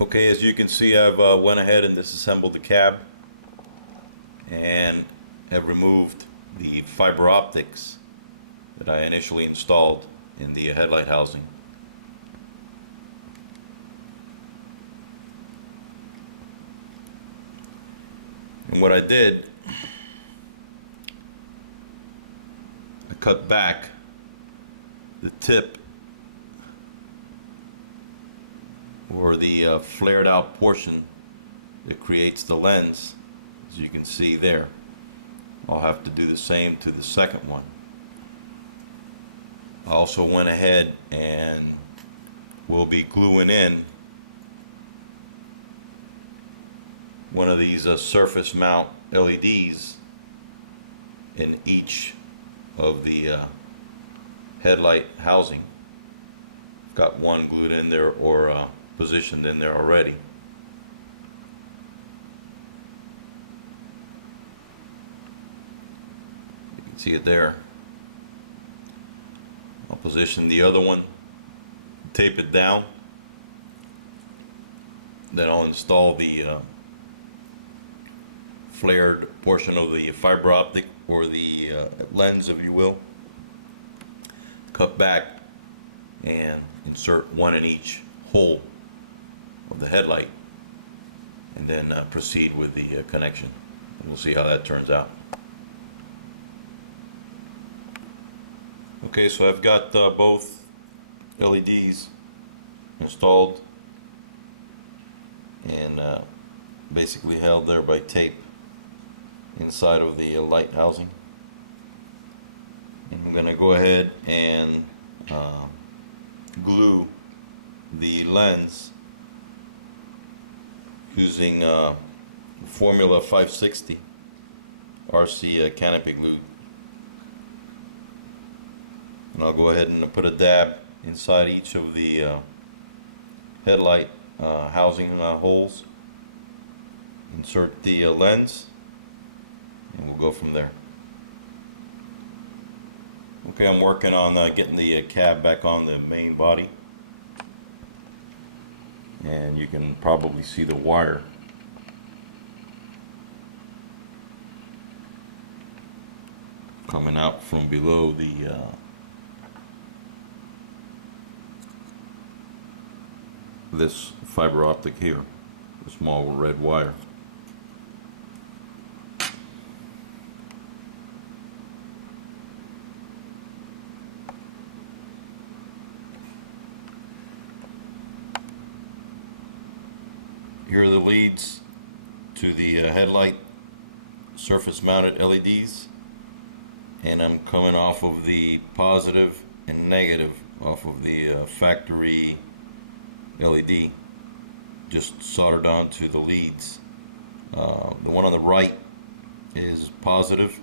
Okay, as you can see, I've went ahead and disassembled the cab and have removed the fiber optics that I initially installed in the headlight housing. And what I did, I cut back the tip or the flared out portion that creates the lens, as you can see there. I'll have to do the same to the second one. I also went ahead and will be gluing in one of these surface mount LEDs in each of the headlight housing. I've got one glued in there or positioned in there already. You can see it there. I'll position the other one, tape it down, then I'll install the flared portion of the fiber optic or the lens, if you will, cut back and insert one in each hole of the headlight, and then proceed with the connection. And we'll see how that turns out. Okay, so I've got both LEDs installed and basically held there by tape inside of the light housing. And I'm going to go ahead and glue the lens using Formula 560 RC canopy glue. And I'll go ahead and put a dab inside each of the headlight housing holes, insert the lens, and we'll go from there. Okay, I'm working on getting the cab back on the main body, and you can probably see the wire coming out from below the this fiber optic here, the small red wire. Here are the leads to the headlight surface mounted LEDs, and I'm coming off of the positive and negative off of the factory LED, just soldered onto the leads. The one on the right is positive,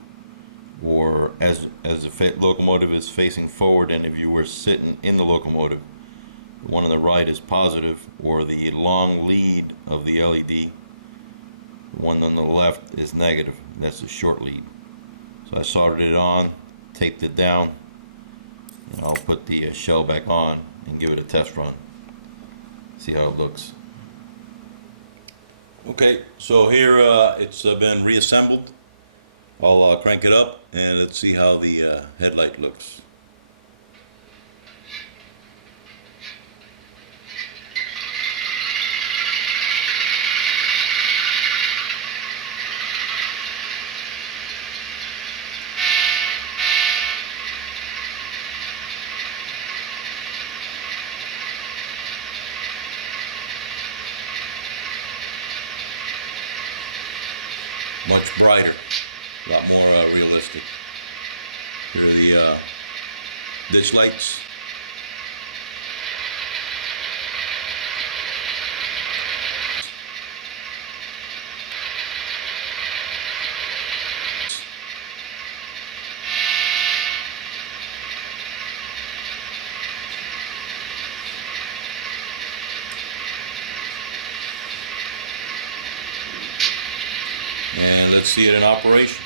or as the locomotive is facing forward, and if you were sitting in the locomotive, the one on the right is positive, or the long lead of the LED. The one on the left is negative. That's the short lead. So I soldered it on, taped it down, and I'll put the shell back on and give it a test run. See how it looks. Okay, so here it's been reassembled. I'll crank it up and let's see how the headlight looks. Much brighter, a lot more realistic. Here are the ditch lights. And let's see it in operation.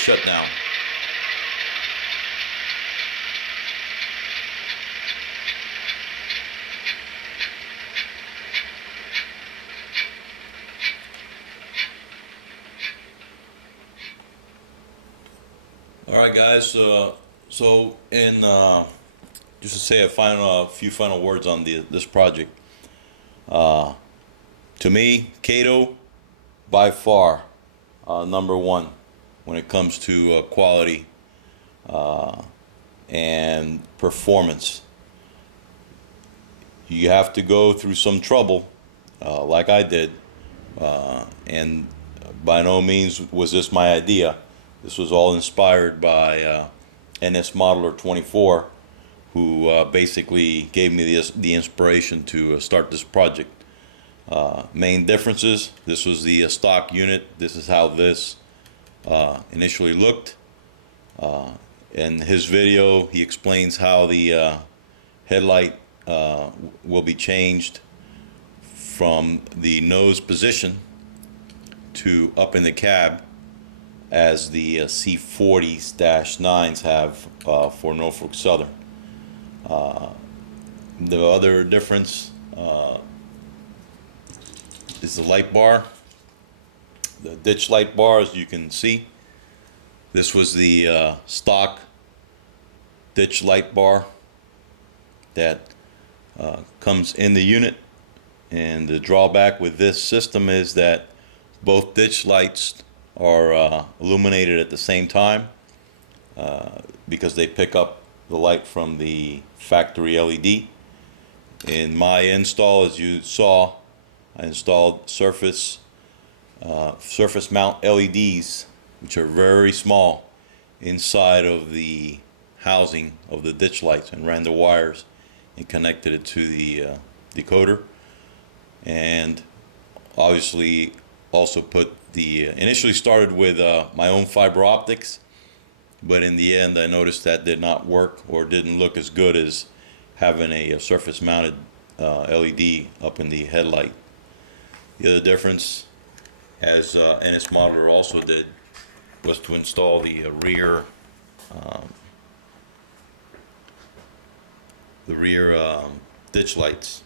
shutdown. All right, guys. So in just to say a few final words on this project. To me, Cato, by far, number one when it comes to quality and performance. You have to go through some trouble, like I did, and by no means was this my idea. This was all inspired by NS Modeler 24, who basically gave me the inspiration to start this project. Main differences: this was the stock unit. This is how this initially looked. In his video, he explains how the headlight will be changed from the nose position to up in the cab, as the C40-9s have for Norfolk Southern. The other difference is the light bar, the ditch light bar. As you can see, this was the stock ditch light bar that comes in the unit, and the drawback with this system is that both ditch lights are illuminated at the same time because they pick up the light from the factory LED. In my install, as you saw, I installed surface mount LEDs, which are very small, inside of the housing of the ditch lights, and ran the wires and connected it to the decoder. And obviously also put initially started with my own fiber optics, but in the end I noticed that did not work, or didn't look as good as having a surface mounted LED up in the headlight. The other difference, as NS Modeler also did, was to install the rear ditch lights.